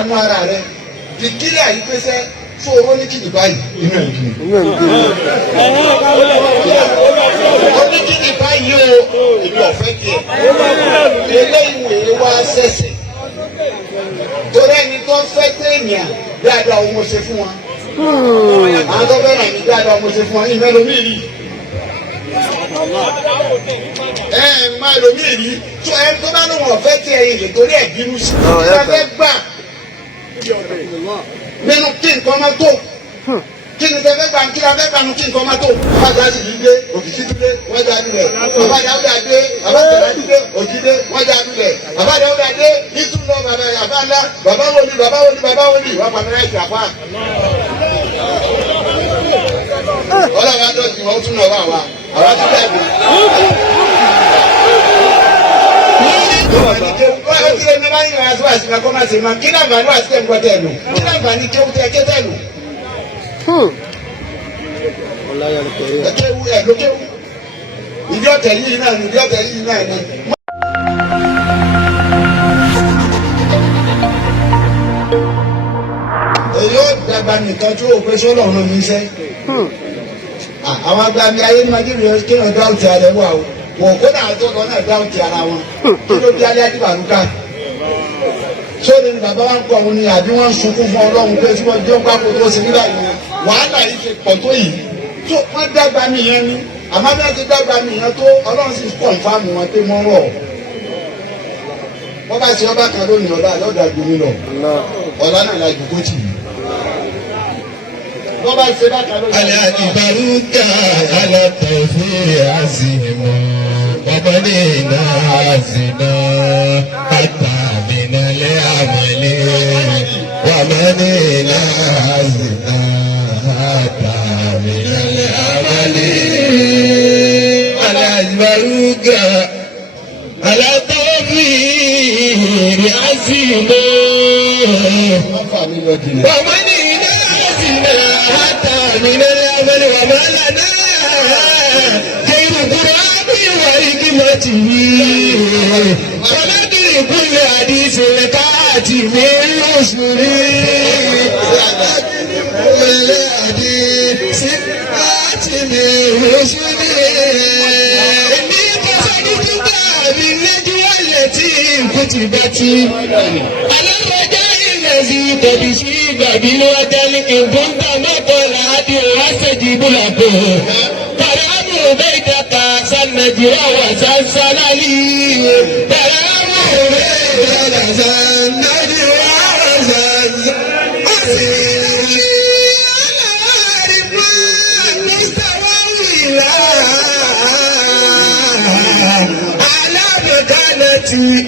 dààmú ara rẹ̀ ìkílẹ̀ àyípẹ́sẹ́ fún owó ní kìdì báyìí inú ẹ̀ kìdì. Oníkìdì báyìí o èmi ọ̀fẹ́ tiẹ̀ eléyìí wèé wá sẹ̀sẹ̀ torí ẹni tó fẹ́ téèyàn dáadáa òun mo ṣe fún wọn àwọn tó fẹ́ ràn mí dáadáa òun mo ṣe fún wọn ìmọ̀ ẹlòmíì rí máa ẹlòmíì rí tó ẹni tó bá lóun ọ̀fẹ́ tiẹ̀ yìí torí ẹ̀ bínú sí i ìgbàgbẹ́ gbà nínú kí nǹkan máa tó kí ni tẹ fẹ́ gbà kí la fẹ́ gbà nínú kí nǹkan máa tó bàbá gàásì yìí dé òkìkí dúdé wọ́n já lulẹ̀ bàbá dáwúdà dé bàbá tẹ̀lá dúdé òkìdé wọ́n já lulẹ̀ bàbá dáwúdà dé ìtúndọ̀ bàbá ńlá bàbá wòlíì wọ́n pàmò láì jàpá. ọlọ́run adó ti wọ́n tún náà wà wá àwa tún bẹ̀ bọ̀. Kí ni àǹfààní wà sí ẹ̀ ń gbọ́ tẹ̀ lò? Kí ni àǹfààní kéwù tẹ̀ ké tẹ̀ lò? Kéwù ẹ̀ ló kéwù. Ìdí ọ̀tẹ̀ yìí náà ni, ìdí ọ̀tẹ̀ yìí náà ni. Èyí ó dàgbà nìkan tí ó pé sọ́lọ̀ ọ̀run mi iṣẹ́. Àwọn agbami ayé ní Nàìjíríà kéèyàn dá òtí ara ẹ̀ wà o. Wọ́n kó náà tó lọ náà dá òtí ara wọn. Kí ló bí alẹ́ àdìbàlúkà? Sóde ni bàbá wa ń kọ òun ni àbí wọ́n ń sunkún fún Ọlọ́run pé tí wọ́n jẹ́ ń pákó tó ṣe nígbà yìí wàhálà yìí ṣe pọ̀ tó yìí tó wọ́n dàgbà mí yẹn ni àmọ́ bí wọ́n ti dàgbà mí yẹn tó Ọlọ́run sì kọ̀ǹfàmù wọn pé wọ́n rọ̀ wọ́n bá ṣe ọba kan lónìí ọ̀la lọ́dà gbòmí lọ ọ̀la náà la jù kó tì í wọ́n bá ṣe bá kan lónìí. alẹ́ àdìbàrúkà alátọ̀fẹ́ àzìmọ̀ ọmọdé náà àzìmọ̀ bàtà minale amale wamane lazina hata minale amale alajbaruga alatawfiri azimo wamane lazina hata minale amale wamalana jairu qurabi wa hikmatihi كل حديث لكاتي من رسلي كل حديث لكاتي من رسلي إني تصدقت بالنجوى التي كتبت على الرجاء الذي قد شيب بالوطن إن كنت مطلعت واستجيب لكم فراموا بيتك سنجرى وسنسلالي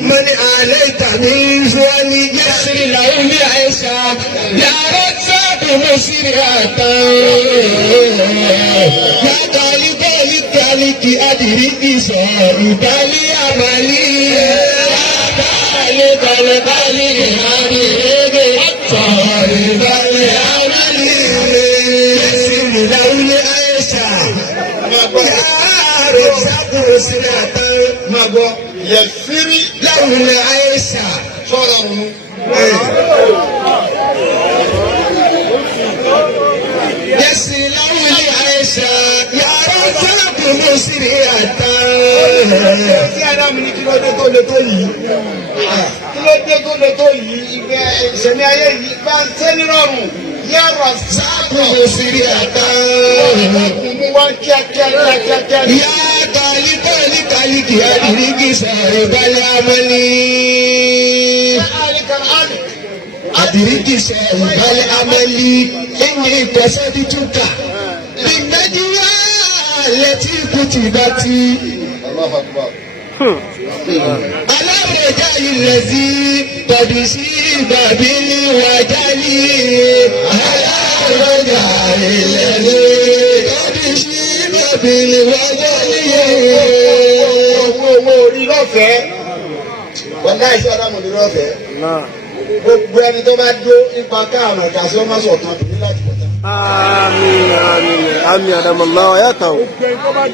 من عليك من زوالي يسر لهم عيشا يا رزاق مسرعة يا ذلك أدرك صاحب العملي بالي أدرك صاحب العملي يسر لهم عيشا يا رزاق مسرعة Yẹ̀sírí láwùlẹ̀ àìsà sọ̀rọ̀ ọ̀run. Yẹ̀sí láwùlẹ̀ àìsà yàrá sáàpù mú sírí àtà. Ṣé Ádámù ní kí ló dé tó le tó yìí? Kí ló dé tó le tó yìí? Ìgbẹ́ ìṣẹ̀mí ayé yìí bá ń tẹ́ nírọ̀rùn. Yàrá Sáàpù mú sírí àtà. Mú wá kíákíá. Yá kálíkì àdìríkì sàrè balẹ̀ amẹ́lí. Àdìríkì sàrè balẹ̀ amẹ́lí. Ẹ̀yìn ìtọ́sẹ́ bí túkà. Ìgbẹ́júwá lẹ́tí kùtì bá ti. Alábẹ̀já ilẹ̀ sí tọ̀dù sí bàbí wájálì. Alábẹ̀já ilẹ̀ sí tọ̀dù sí bàbí wájálì. Owó orí lọ́fẹ̀ẹ́. Wọ́n náà ṣe Ádámù ní lọ́fẹ̀ẹ́. Gbogbo ẹni tó bá dó ipa káàmù ẹ̀ka sí ọmọ sọ̀tàn tó ní láti pọ̀tà. Àmín Adamallah ya tawo. Gbogbo ẹni tó bá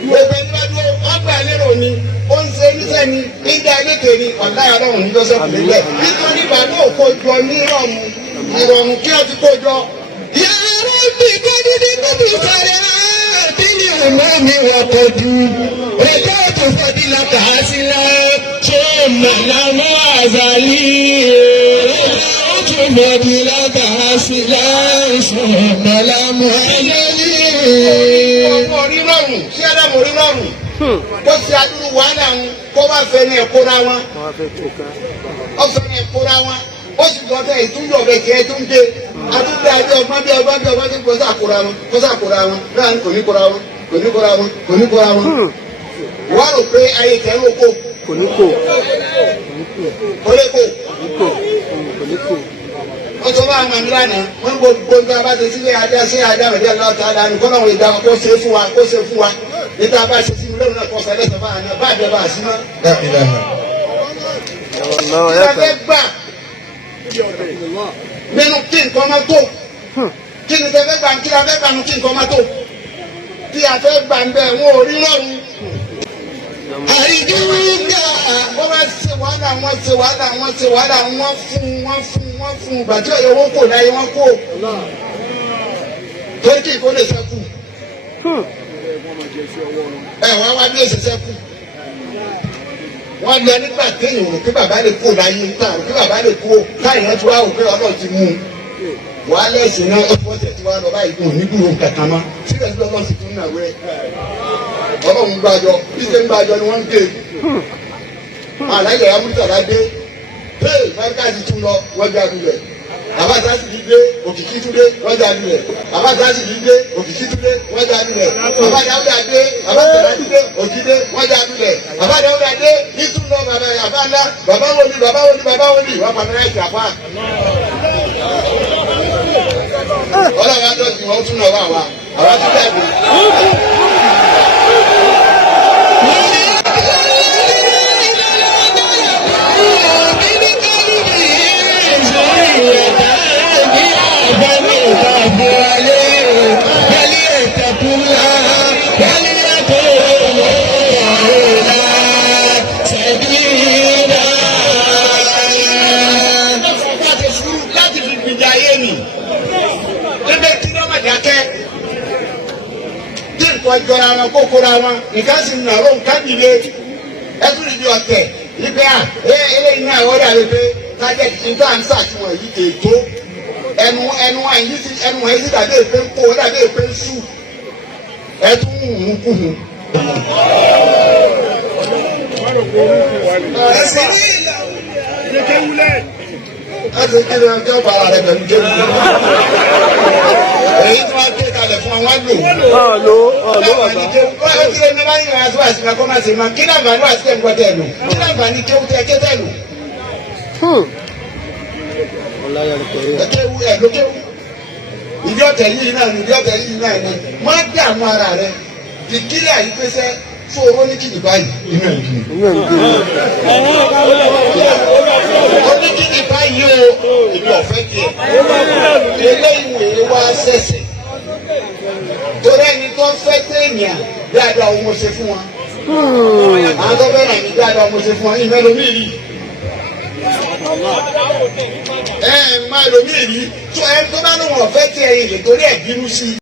dó ọgbà lérò ni ó ń ṣe níṣẹ́ sẹ́ni ìjà eléke ni ọ̀dà ọlọ́run ní jọ́sẹ̀ kò lélẹ̀ nítorí bàbá òkò jọ ní ìrọ̀rùn kí ọ ti kó jọ. yàrá bí kọ́dídé kọ́bí sọ̀rọ̀ àbílí ọ̀nà mi wà kọ́dú ẹjọ́ tó fọdí la kà á sí la tó màlámú àzàlí ó tún fọdí la kà á sí la tó màlámú àzàlí. ọmọ onírọ̀rùn sí ẹlẹ́mọ̀ onírọ̀rùn kó ti adúrú wàhálà ń kó wá fẹ́ ní ẹ̀kóra wọn ó fẹ́ ní ẹ̀kóra wọn ó sì lọ bẹ́ẹ̀ ìtúndọ̀ bẹ́ẹ̀ kẹ́ ẹ́ tó ń dé àtúndà bí ọgbọ́n bí ọgbọ́n bí ọgbọ́n tí kò sàkóra wọn náà kò ní kóra wọn kò ní kóra wọn kò ní kóra wọn wọ́n rò pé ayé tẹ̀ ń lóko kò ní kò kò lè kó wọ́n sọ fún àwọn àmì lánàá wọ́n ń gbogbo ní abá ṣe sílé ajá sí ajá rẹ̀ lọ́ta àdánù kọ́ náà wọ́n ìdá kó ṣe fún wa kó ṣe fún wa níta bá ṣe sí ilé òun náà kọ́ fẹ́ lẹ́sẹ̀ fún àná bá àjẹbà sí mọ́. ìdájẹ́ gbà nínú kí nǹkan máa tó kí ni tẹ fẹ́ gbà kí la fẹ́ gbà nínú kí nǹkan máa tó kí a fẹ́ gbà ń bẹ̀ wọ́n ò rí lọ́rùn. àrídìrúgà wọ́n bá ṣe wàhálà wọ́n ṣe wàhálà wọ́n ṣe wàhálà wọ́n fún gbàtí ọ̀yọ́ wọn kò láyé wọn kò torí kí ìkó lè ṣẹ́kù wọ́n wá bí èsì ṣẹ́kù wọ́n lọ nígbà téèyàn rò pé bàbá lè kó láyé níta rò pé bàbá lè kó káyọ̀ tí wàá rò pé ọlọ́ọ̀ ti mú un wàhálà ẹ̀sìn náà ó fọ́ọ̀tẹ̀ tí wàá lọ báyìí kò ní dúró kankan mọ́ síbẹ̀ sí ọlọ́ọ̀ sì tún náà wẹ̀ ọlọ́run gbàjọ bí ṣe ń gbàjọ ni wọ́n ń ké àlàyé amúntàlá dé hey máìkàsì tún lọ wọ́n já lulẹ̀ bàbá sáàsì yìí dé òkìkí tún dé wọ́n já lulẹ̀ bàbá sáàsì yìí dé òkìkí tún dé wọ́n já lulẹ̀ bàbá dáwúdà dé bàbá sọ̀rọ̀ dé òkì dé wọ́n já lulẹ̀ bàbá dáwúdà dé ìtún lọ bàbá yàbá ńlá bàbá wọlé wọ́n pàmò ẹ̀ ṣàpá. ọlọ́run adó ti wọ́n tún lọ wá wa àwa tún bẹ́ẹ̀ bò. Jọra wọn kó kóra wọn nǹkan sì nà ó nǹkan dìde ẹtú dìde ọ̀tẹ̀ nígbà eléyìí náà wọ́n dàbí pé kájẹ́ nígbà ń sàtìwọ̀n yìí ètò ẹnu àyìn sí ẹnu àyìn sí dàbí èpè ń kó dàbí èpè ń sù ẹtú ń hùn kú hùn. ẹsẹ̀ ní ìlà ẹsẹ̀ kí ni ọjọ́ bàrà rẹ̀ pẹ̀lú jẹ́bi èyí tí wọ́n ké kalẹ̀ fún wọn lò. ọ̀lọ́ bàbá. ó ti lè ní báyìí ìrìn àjò àti ìgbà kọ́ máa ṣe máa kí náà bá ní wàá sílẹ̀ nǹkan tẹ̀ lò kí náà bá ní kéwú tẹ̀ ké tẹ̀ lò. kéwú ẹ̀ ló kéwú. ìdí ọ̀tẹ̀ yìí náà ni ìdí ọ̀tẹ̀ yìí náà ni wọ́n á dé àwọn ara rẹ̀ kì í kílẹ̀ àyípẹ́sẹ́ fún oró ní kìnnì báyìí inú ẹ̀ ń gbìn. oníkìnnì báyìí o èmi ọ̀fẹ́ tiẹ̀ eléyìí wèé wá ṣẹ̀ṣẹ̀ torí ẹni tó fẹ́ téèyàn dáadáa ọmọ ṣe fún wa àwọn tó fẹ́ ràn mí dáadáa ọmọ ṣe fún wa ìmọ̀ ẹlòmíì rí máa ẹlòmíì rí tó ẹni tó bá lóun ọ̀fẹ́ tiẹ̀ yìí lè torí ẹ̀ bínú sí i.